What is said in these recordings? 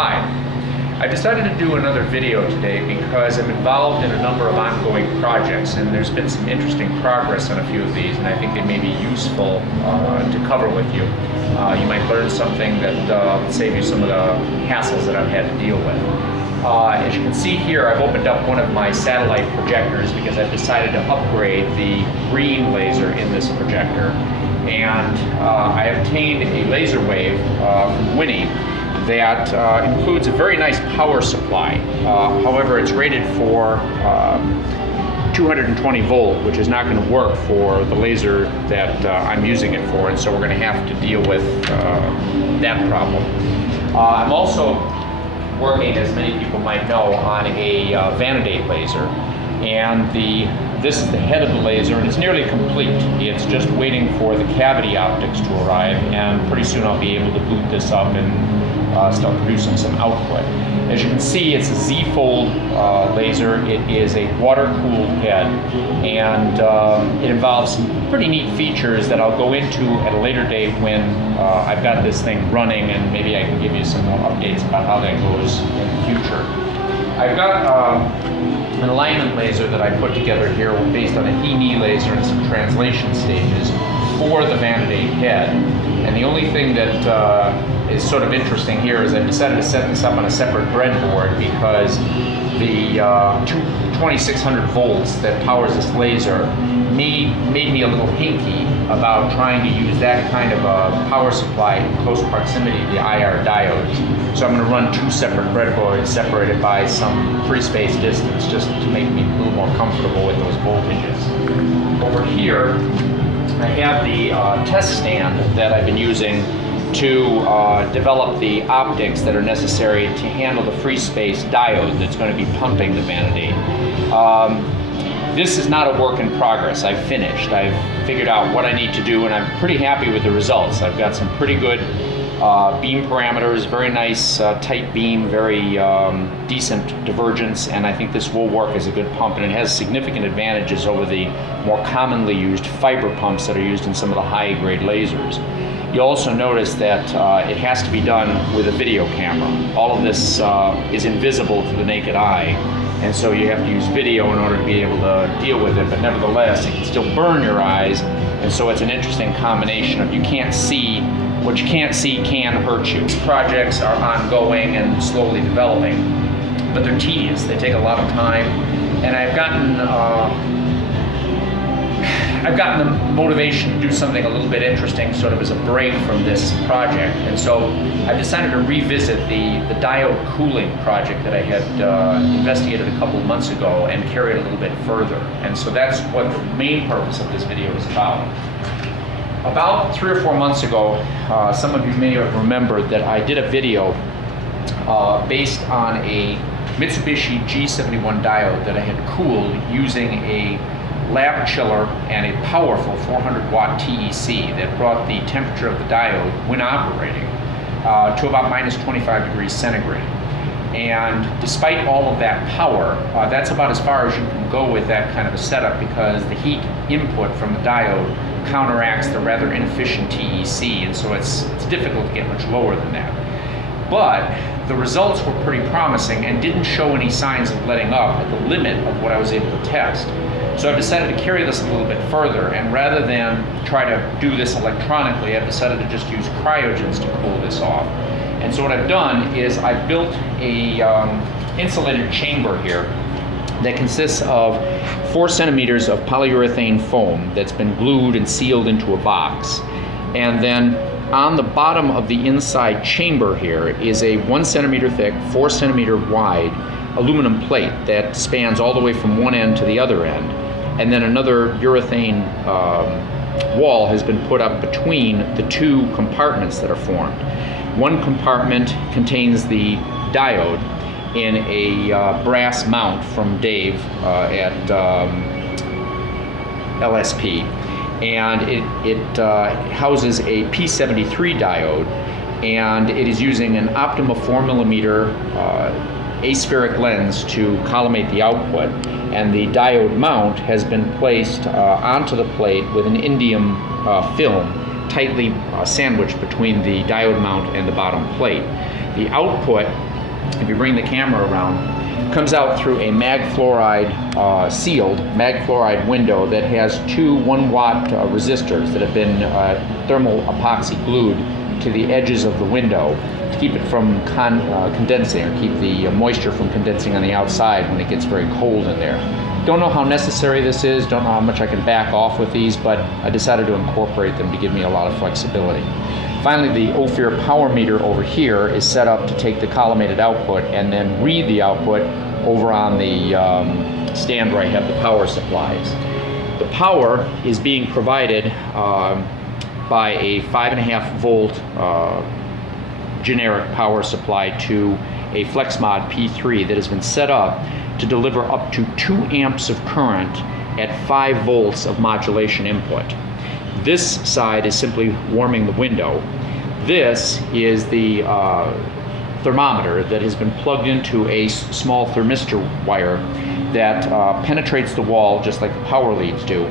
Hi. I decided to do another video today because I'm involved in a number of ongoing projects, and there's been some interesting progress on a few of these, and I think they may be useful to cover with you. You might learn something that will save you some of the hassles that I've had to deal with. As you can see here, I've opened up one of my satellite projectors because I've decided to upgrade the green laser in this projector, and I obtained a laser wave from Winnie that includes a very nice power supply. However, it's rated for 220 volt, which is not going to work for the laser that I'm using it for, and so we're going to have to deal with that problem. I'm also working, as many people might know, on a vanadate laser, and this is the head of the laser, and it's nearly complete. It's just waiting for the cavity optics to arrive, and pretty soon I'll be able to boot this up and start producing some output. As you can see, it's a Z-fold laser. It is a water-cooled head, and it involves some pretty neat features that I'll go into at a later date when I've got this thing running, and maybe I can give you some more updates about how that goes in the future. I've got an alignment laser that I put together here based on a He-Ni laser and some translation stages for the vanadate head. And the only thing that is sort of interesting here is I've decided to set this up on a separate breadboard because the 2600 volts that powers this laser made me a little hinky about trying to use that kind of a power supply in close proximity to the IR diodes. So I'm going to run two separate breadboards separated by some free space distance just to make me a little more comfortable with those voltages. Over here, I have the test stand that I've been using to develop the optics that are necessary to handle the free space diode that's going to be pumping the vanadate. This is not a work in progress. I've finished. I've figured out what I need to do, and I'm pretty happy with the results. I've got some pretty good beam parameters, very nice tight beam, very decent divergence, and I think this will work as a good pump, and it has significant advantages over the more commonly used fiber pumps that are used in some of the high-grade lasers. You'll also notice that it has to be done with a video camera. All of this is invisible to the naked eye, and so you have to use video in order to be able to deal with it, but nevertheless it can still burn your eyes, and so it's an interesting combination of you can't see. What you can't see can hurt you. These projects are ongoing and slowly developing, but they're tedious. They take a lot of time, and I've gotten the motivation to do something a little bit interesting sort of as a break from this project, and so I've decided to revisit the diode cooling project that I had investigated a couple of months ago and carry it a little bit further, and so that's what the main purpose of this video is about. About 3 or 4 months ago, some of you may have remembered that I did a video based on a Mitsubishi G71 diode that I had cooled using a lab chiller and a powerful 400 watt TEC that brought the temperature of the diode when operating to about minus 25 degrees centigrade. And despite all of that power, that's about as far as you can go with that kind of a setup because the heat input from the diode counteracts the rather inefficient TEC, and so it's difficult to get much lower than that. But the results were pretty promising and didn't show any signs of letting up at the limit of what I was able to test. So I've decided to carry this a little bit further, and rather than try to do this electronically, I've decided to just use cryogens to cool this off. And so what I've done is I've built a insulated chamber here that consists of 4 centimeters of polyurethane foam that's been glued and sealed into a box. And then on the bottom of the inside chamber here is a 1 centimeter thick, 4 centimeter wide aluminum plate that spans all the way from one end to the other end. And then another urethane wall has been put up between the 2 compartments that are formed. One compartment contains the diode in a brass mount from Dave at LSP, and it houses a P73 diode, and it is using an Optima 4mm aspheric lens to collimate the output, and the diode mount has been placed onto the plate with an indium film tightly sandwiched between the diode mount and the bottom plate. The output, if you bring the camera around, comes out through a mag fluoride sealed mag fluoride window that has two 1-watt resistors that have been thermal epoxy glued to the edges of the window to keep it from condensing, or keep the moisture from condensing on the outside when it gets very cold in there. Don't know how necessary this is, don't know how much I can back off with these, but I decided to incorporate them to give me a lot of flexibility. Finally, the Ophir power meter over here is set up to take the collimated output and then read the output over on the stand where I have the power supplies. The power is being provided by a 5.5 volt generic power supply to a FlexMod P3 that has been set up to deliver up to 2 amps of current at 5 volts of modulation input. This side is simply warming the window. This is the thermometer that has been plugged into a small thermistor wire that penetrates the wall just like the power leads do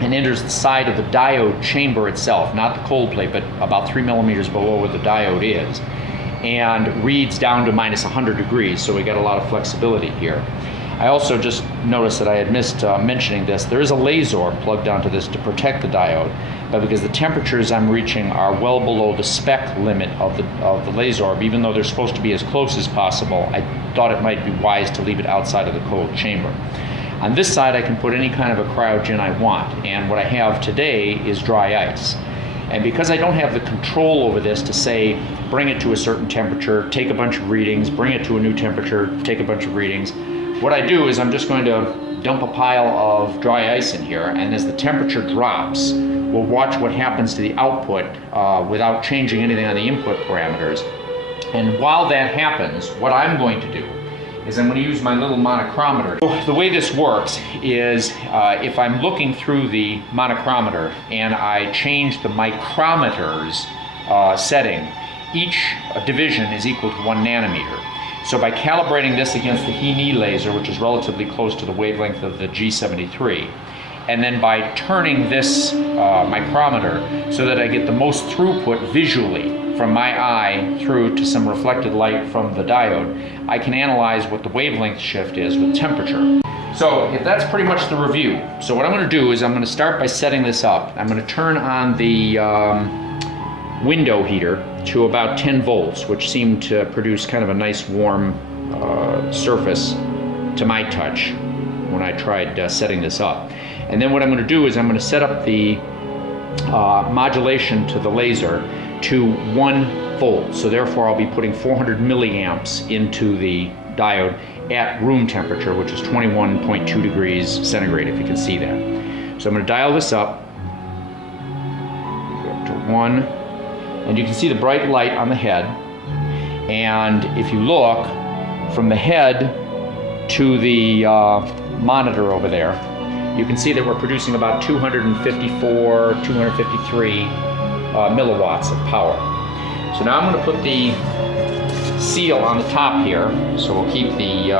and enters the side of the diode chamber itself, not the cold plate, but about 3 millimeters below where the diode is, and reads down to minus 100 degrees, so we got a lot of flexibility here. I also just noticed that I had missed mentioning this. There is a laser plugged onto this to protect the diode, but because the temperatures I'm reaching are well below the spec limit of the laser, even though they're supposed to be as close as possible, I thought it might be wise to leave it outside of the cold chamber. On this side, I can put any kind of a cryogen I want, and what I have today is dry ice. And because I don't have the control over this to say, bring it to a certain temperature, take a bunch of readings, bring it to a new temperature, take a bunch of readings, what I do is I'm just going to dump a pile of dry ice in here, and as the temperature drops, we'll watch what happens to the output without changing anything on the input parameters. And while that happens, what I'm going to do is I'm going to use my little monochrometer. The way this works is if I'm looking through the monochrometer and I change the micrometers setting, each division is equal to 1 nanometer. So by calibrating this against the He-Ni laser, which is relatively close to the wavelength of the G73, and then by turning this micrometer so that I get the most throughput visually from my eye through to some reflected light from the diode, I can analyze what the wavelength shift is with temperature. So if that's pretty much the review. So what I'm going to do is I'm going to start by setting this up. I'm going to turn on the window heater to about 10 volts, which seemed to produce kind of a nice warm surface to my touch when I tried setting this up. And then what I'm going to do is I'm going to set up the modulation to the laser to 1 volt. So therefore I'll be putting 400 milliamps into the diode at room temperature, which is 21.2 degrees centigrade, if you can see that. So I'm going to dial this up, go up to 1, and you can see the bright light on the head. And if you look from the head to the monitor over there, you can see that we're producing about 254, 253 milliwatts of power. So now I'm going to put the seal on the top here, so we'll keep the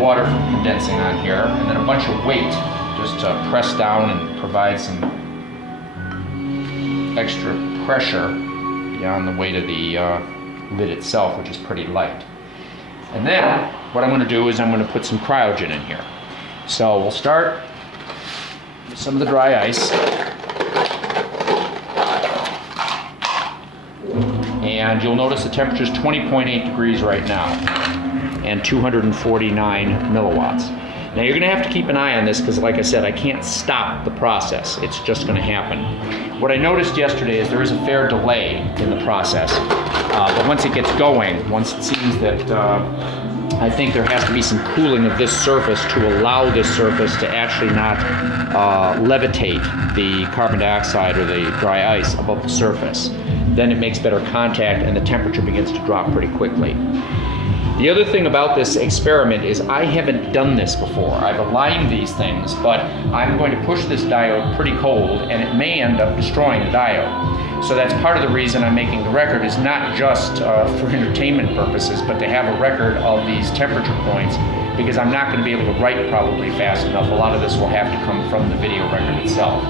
water from condensing on here, and then a bunch of weight just to press down and provide some extra pressure beyond the weight of the lid itself, which is pretty light. And then what I'm going to do is I'm going to put some cryogen in here. So we'll start with some of the dry ice. And you'll notice the temperature is 20.8 degrees right now and 249 milliwatts. Now you're going to have to keep an eye on this because, like I said, I can't stop the process. It's just going to happen. What I noticed yesterday is there is a fair delay in the process. But once it gets going, once it seems that I think there has to be some cooling of this surface to allow this surface to actually not levitate the carbon dioxide or the dry ice above the surface. Then it makes better contact and the temperature begins to drop pretty quickly. The other thing about this experiment is I haven't done this before. I've aligned these things, but I'm going to push this diode pretty cold and it may end up destroying the diode. So that's part of the reason I'm making the record, is not just for entertainment purposes, but to have a record of these temperature points, because I'm not going to be able to write probably fast enough. A lot of this will have to come from the video record itself.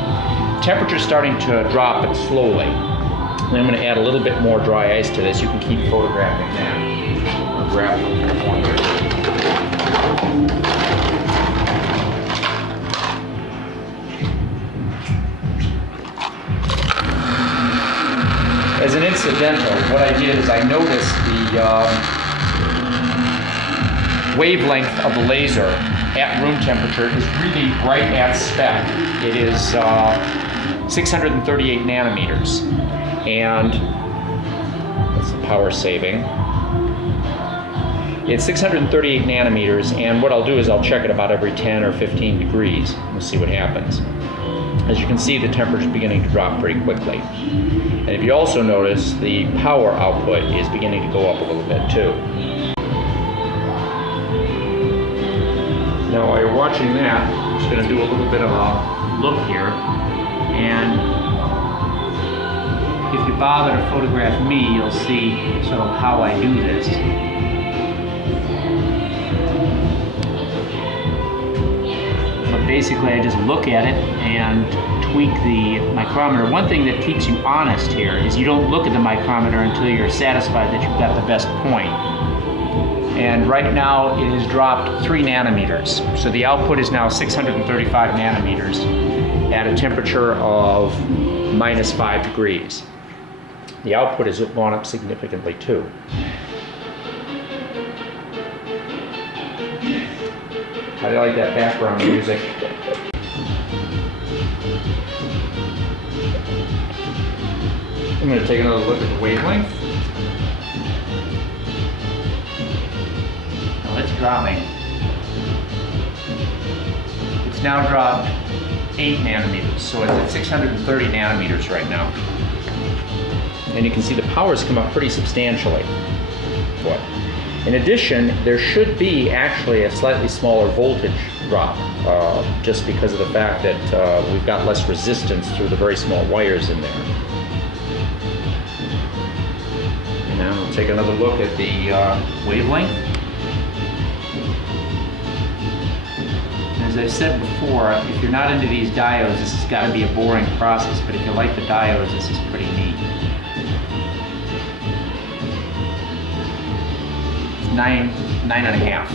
Temperature's starting to drop, but slowly. And I'm going to add a little bit more dry ice to this. You can keep photographing that. I'll grab a little bit more here. As an incidental, what I did is I noticed the wavelength of the laser at room temperature is really right at spec. It is 638 nanometers. And that's the power saving. It's 638 nanometers, and what I'll do is I'll check it about every 10 or 15 degrees. We'll see what happens. As you can see, the temperature is beginning to drop pretty quickly. And if you also notice, the power output is beginning to go up a little bit too. Now while you're watching that, I'm just going to do a little bit of a look here. And if you bother to photograph me, you'll see sort of how I do this. But basically I just look at it and tweak the micrometer. One thing that keeps you honest here is you don't look at the micrometer until you're satisfied that you've got the best point. And right now it has dropped 3 nanometers. So the output is now 635 nanometers at a temperature of -5 degrees. The output has gone up significantly too. How do you like that background music? I'm going to take another look at the wavelength. Now it's dropping. It's now dropped 8 nanometers, so it's at 630 nanometers right now. And you can see the power's come up pretty substantially. In addition, there should be actually a slightly smaller voltage drop, just because of the fact that we've got less resistance through the very small wires in there. And now we'll take another look at the wavelength. As I've said before, if you're not into these diodes, this has got to be a boring process, but if you like the diodes, this is pretty neat. 9.5.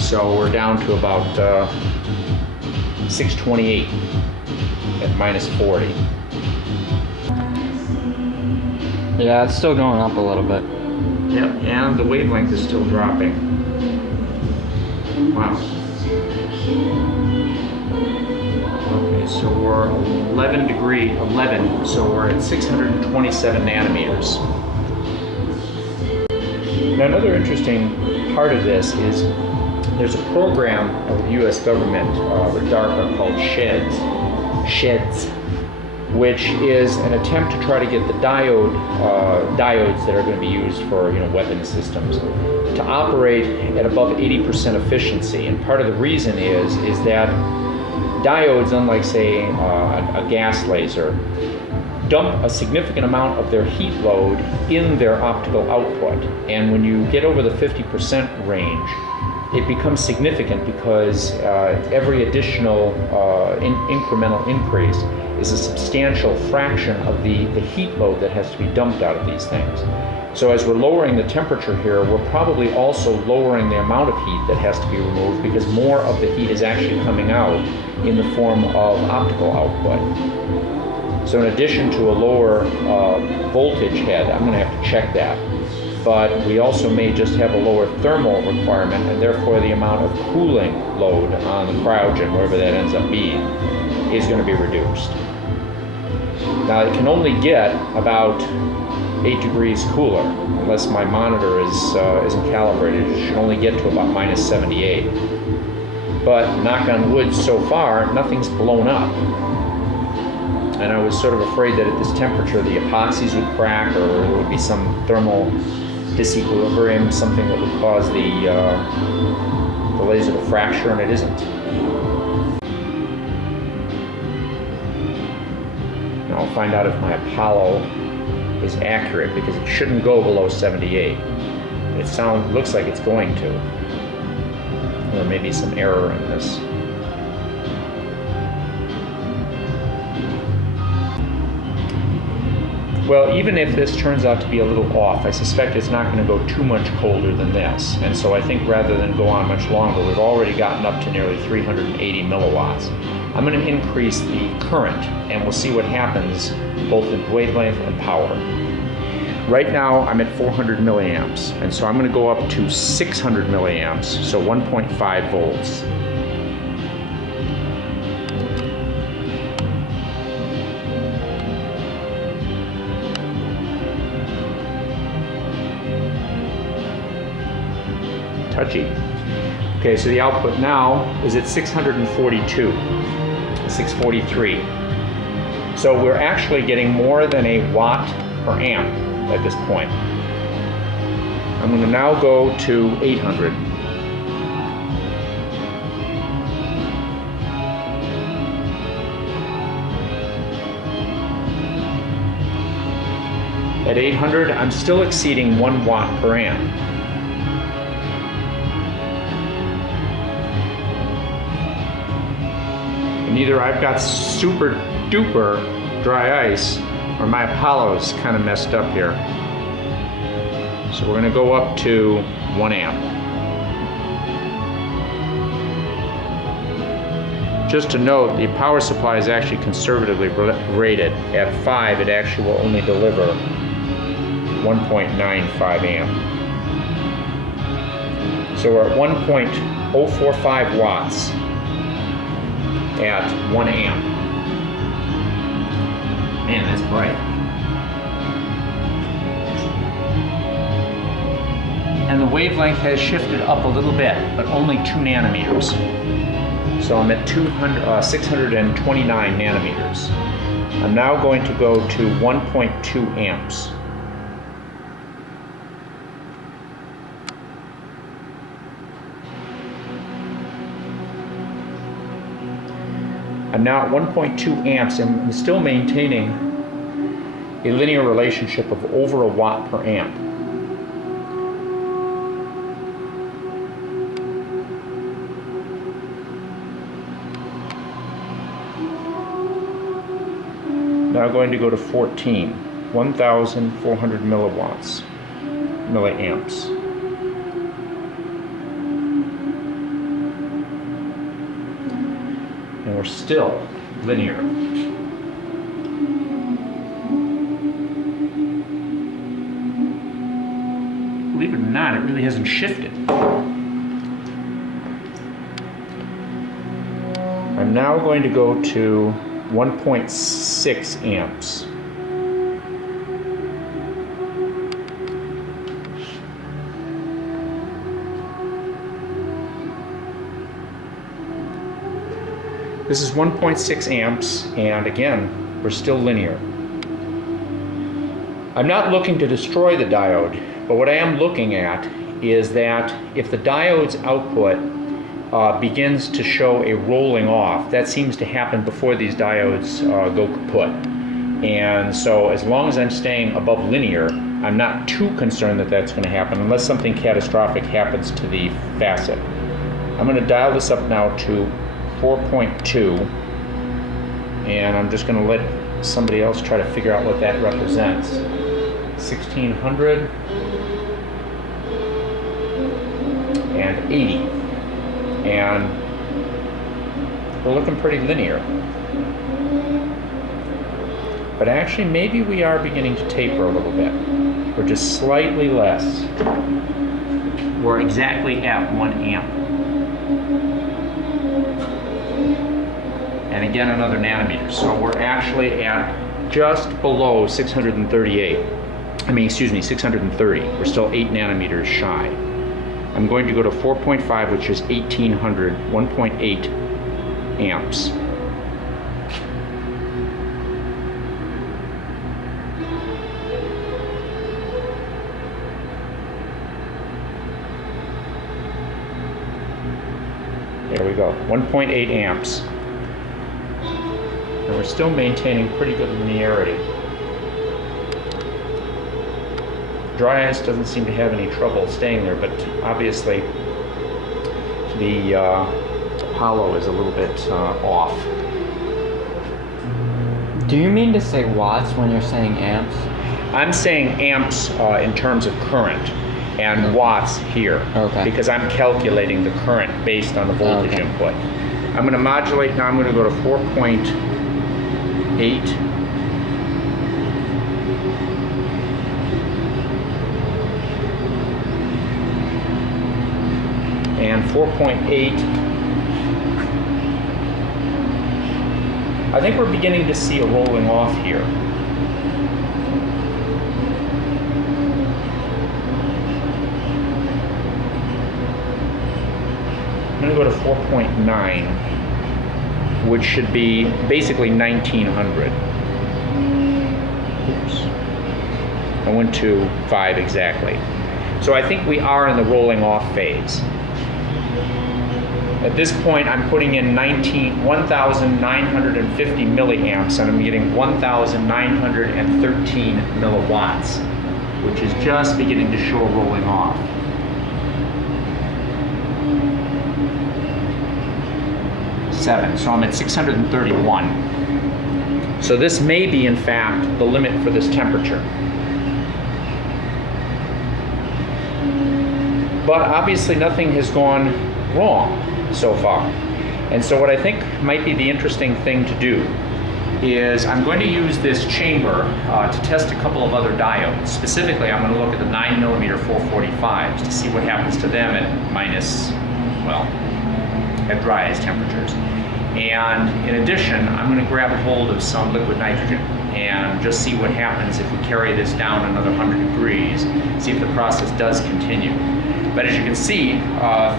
So we're down to about 628 at -40. Yeah, it's still going up a little bit. Yep, and the wavelength is still dropping. Wow. Okay, so we're 11, so we're at 627 nanometers. Now, another interesting part of this is there's a program of the U.S. government with DARPA called SHEDS, which is an attempt to try to get the diodes that are going to be used for weapons systems to operate at above 80% efficiency. And part of the reason is that diodes, unlike say a gas laser, dump a significant amount of their heat load in their optical output. And when you get over the 50% range, it becomes significant because every additional incremental increase is a substantial fraction of the heat load that has to be dumped out of these things. So as we're lowering the temperature here, we're probably also lowering the amount of heat that has to be removed because more of the heat is actually coming out in the form of optical output. So in addition to a lower voltage head, I'm going to have to check that. But we also may just have a lower thermal requirement, and therefore the amount of cooling load on the cryogen, wherever that ends up being, is going to be reduced. Now it can only get about 8 degrees cooler, unless my monitor isn't calibrated. It should only get to about -78. But knock on wood, so far, nothing's blown up. And I was sort of afraid that at this temperature the epoxies would crack, or there would be some thermal disequilibrium, something that would cause the laser to fracture, and it isn't. Now I'll find out if my Apollo is accurate, because it shouldn't go below 78. It looks like it's going to. There may be some error in this. Well, even if this turns out to be a little off, I suspect it's not going to go too much colder than this. And so I think rather than go on much longer, we've already gotten up to nearly 380 milliwatts. I'm going to increase the current, and we'll see what happens both in wavelength and power. Right now, I'm at 400 milliamps, and so I'm going to go up to 600 milliamps, so 1.5 volts. Touchy. Okay, so the output now is at 642, 643. So we're actually getting more than a watt per amp at this point. I'm going to now go to 800. At 800, I'm still exceeding 1 watt per amp. And either I've got super duper dry ice or my Apollo's kind of messed up here. So we're going to go up to 1 amp. Just to note, the power supply is actually conservatively rated. At 5, it actually will only deliver 1.95 amp. So we're at 1.045 watts at 1 amp. Man, that's bright. And the wavelength has shifted up a little bit, but only 2 nanometers. So I'm at 629 nanometers. I'm now going to go to 1.2 amps. I'm now at 1.2 amps and I'm still maintaining a linear relationship of over a watt per amp. Now going to go to 14, 1,400 milliamps. And we're still linear. Believe it or not, it really hasn't shifted. I'm now going to go to 1.6 amps. This is 1.6 amps, and again, we're still linear. I'm not looking to destroy the diode, but what I am looking at is that if the diode's output begins to show a rolling off, that seems to happen before these diodes go kaput. And so as long as I'm staying above linear, I'm not too concerned that that's going to happen unless something catastrophic happens to the facet. I'm going to dial this up now to 4.2, and I'm just going to let somebody else try to figure out what that represents. 1600 and 80, and we're looking pretty linear. But actually, maybe we are beginning to taper a little bit. We're just slightly less. We're exactly at 1 amp. And again, another nanometer. So we're actually at just below 638. 630. We're still 8 nanometers shy. I'm going to go to 4.5, which is 1800, 1.8 amps. There we go, 1.8 amps. And we're still maintaining pretty good linearity. Dry ice doesn't seem to have any trouble staying there, but obviously the Apollo is a little bit off. Do you mean to say watts when you're saying amps? I'm saying amps in terms of current and watts here. Okay. Because I'm calculating the current based on the voltage Okay. input. I'm going to modulate now. I'm going to go to 4.8. And 4.8. I think we're beginning to see a rolling off here. I'm going to go to 4.9, which should be basically 1900. Oops. I went to 5 exactly. So I think we are in the rolling off phase. At this point, I'm putting in 1,950 milliamps, and I'm getting 1,913 milliwatts, which is just beginning to show rolling off. So I'm at 631. So this may be, in fact, the limit for this temperature. But obviously nothing has gone wrong so far. And so what I think might be the interesting thing to do is I'm going to use this chamber to test a couple of other diodes. Specifically, I'm going to look at the 9mm 445s to see what happens to them at at dryest temperatures. And in addition, I'm going to grab a hold of some liquid nitrogen and just see what happens if we carry this down another 100 degrees, see if the process does continue. But as you can see,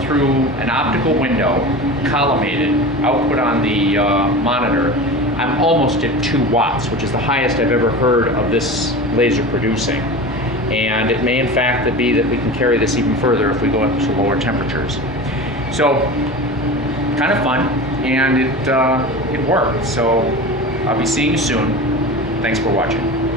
through an optical window, collimated, output on the monitor, I'm almost at 2 watts, which is the highest I've ever heard of this laser producing. And it may in fact be that we can carry this even further if we go up to lower temperatures. So, kind of fun, and it worked. So I'll be seeing you soon. Thanks for watching.